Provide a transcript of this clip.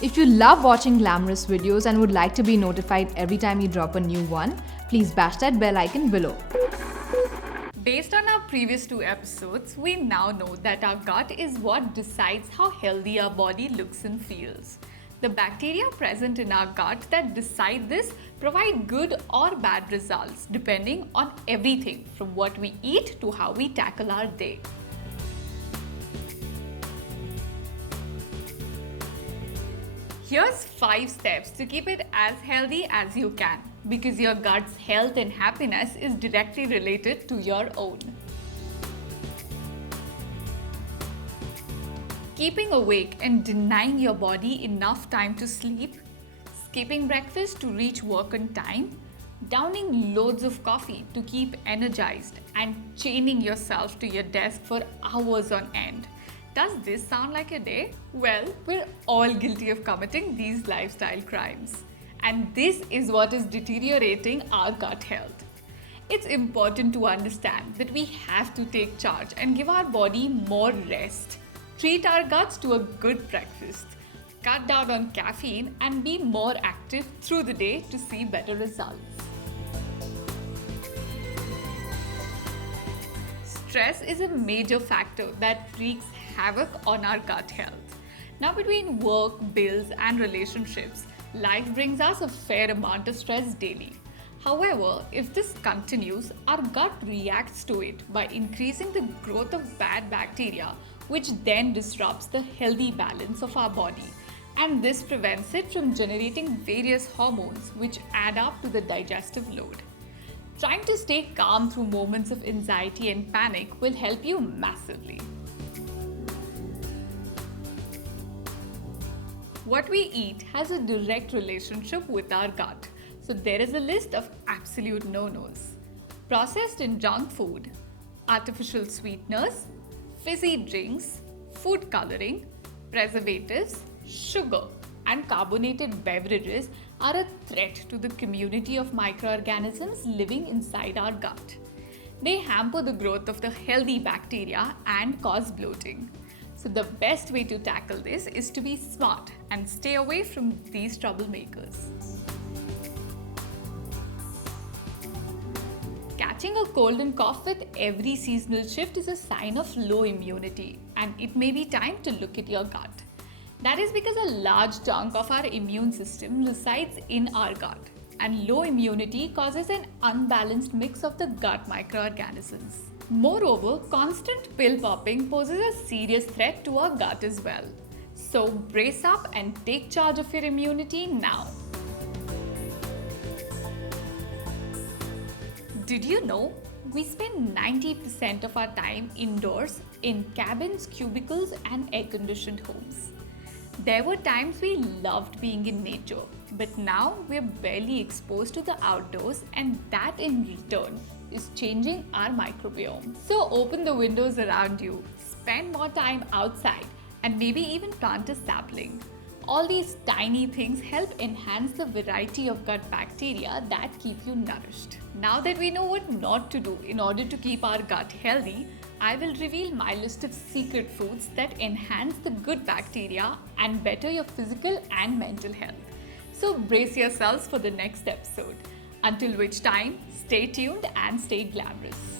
If you love watching glamorous videos and would like to be notified every time you drop a new one, please bash that bell icon below. Based on our previous two episodes, we now know that our gut is what decides how healthy our body looks and feels. The bacteria present in our gut that decide this provide good or bad results depending on everything from what we eat to how we tackle our day. Here's 5 steps to keep it as healthy as you can, because your gut's health and happiness is directly related to your own. Keeping awake and denying your body enough time to sleep, skipping breakfast to reach work on time, downing loads of coffee to keep energized, and chaining yourself to your desk for hours on end. Does this sound like a day? Well, we're all guilty of committing these lifestyle crimes. And this is what is deteriorating our gut health. It's important to understand that we have to take charge and give our body more rest. Treat our guts to a good breakfast. Cut down on caffeine and be more active through the day to see better results. Stress is a major factor that wreaks havoc on our gut health. Now, between work, bills, and relationships, life brings us a fair amount of stress daily. However, if this continues, our gut reacts to it by increasing the growth of bad bacteria, which then disrupts the healthy balance of our body. And this prevents it from generating various hormones which add up to the digestive load. Trying to stay calm through moments of anxiety and panic will help you massively. What we eat has a direct relationship with our gut. So there is a list of absolute no-nos. Processed and junk food, artificial sweeteners, fizzy drinks, food coloring, preservatives, sugar, and carbonated beverages are a threat to the community of microorganisms living inside our gut. They hamper the growth of the healthy bacteria and cause bloating. So the best way to tackle this is to be smart and stay away from these troublemakers. Catching a cold and cough with every seasonal shift is a sign of low immunity, and it may be time to look at your gut. That is because a large chunk of our immune system resides in our gut, and low immunity causes an unbalanced mix of the gut microorganisms. Moreover, constant pill popping poses a serious threat to our gut as well. So brace up and take charge of your immunity now. Did you know we spend 90% of our time indoors in cabins, cubicles, and air-conditioned homes? There were times we loved being in nature, but now we're barely exposed to the outdoors, and that in return is changing our microbiome. So open the windows around you, spend more time outside, and maybe even plant a sapling. All these tiny things help enhance the variety of gut bacteria that keep you nourished. Now that we know what not to do in order to keep our gut healthy, I will reveal my list of secret foods that enhance the good bacteria and better your physical and mental health. So brace yourselves for the next episode. Until which time, stay tuned and stay glamorous.